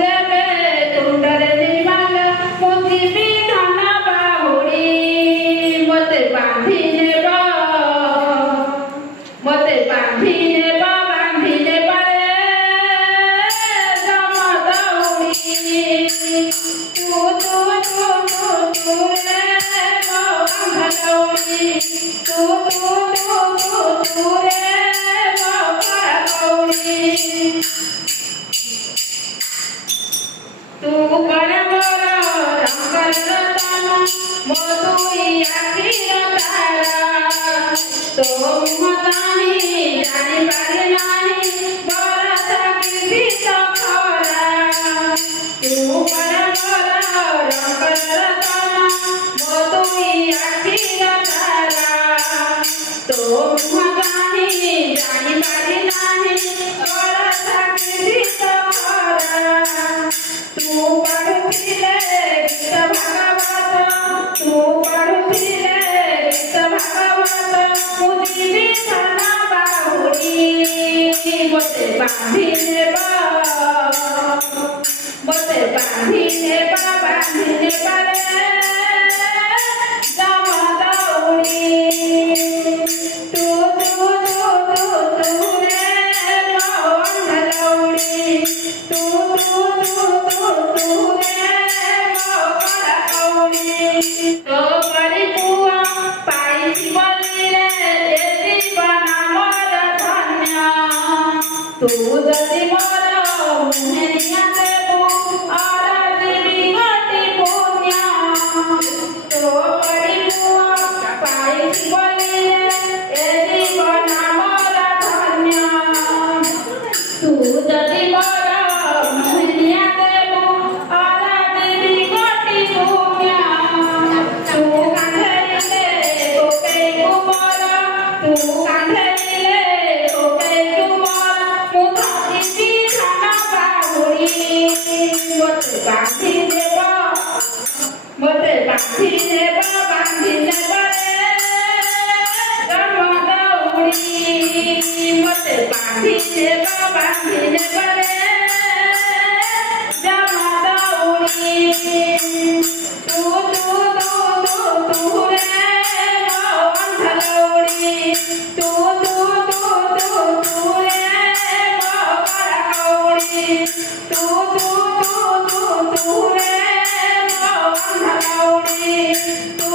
ଦେବେ ତୁଣ୍ଡରେ ନିମାଲ ମୁଁ ଯିବି ଧନ ବାହୁଡ଼ି ମୋତେ ବାନ୍ଧି ନେବ ରେ ଜମ ଦଉଡ଼ି ତୁ ତୁ ତୁ ତୁ ତୁ ରେ ମୋ ବାନ୍ଧ ଦଉଡ଼ି ତୁ ତୁ ତୁ ତୁ ତୁ ରେ ମୋ କଳା ଦଉଡ଼ି तू कर मोर रंगर रतन मो दुई आखिर तारा तो मुह चाहि जानि पारे नाही बरसा किसी खरा तू कर मोर रंगर रतन मो दुई आखिर तारा तो मुह चाहि जानि पारे नाही बरसा किसी खरा तू पढ़ुथिले गीत भागवत तू पढ़ुथिले गीत भागवत मु जीवी धन बाहुड़ी मोते बांधी नेब रे जम दौड़ी तू तू तू तू तू रे मो अंध दौड़ी तू तू तू तू तू रे मो कला दौड़ी तो परी पुआ पाई बोली रे ए जीवन मोर धन्य तू जदि मोर मुहे निया देबू और देवी गति पुण्य तो परी पुआ पाई बोली रे ए जीवन मोर धन्य तू जदि मोर मुहे निया देबू और देवी गति पुण्य तू कांधेले कोके कुमार तू कांधेले कोके कुमार मु धरिबी धन बाहुड़ी मोते बांधी नेब रे जम दौड़ी मोते बांधी नेब रे जम दौड़ी तू तू तू तू तू रे मो अंध दौड़ी तू तू तू तू तू रे मो कला दौड़ी तू तू तू तू तू रे मो अंध दौड़ी तू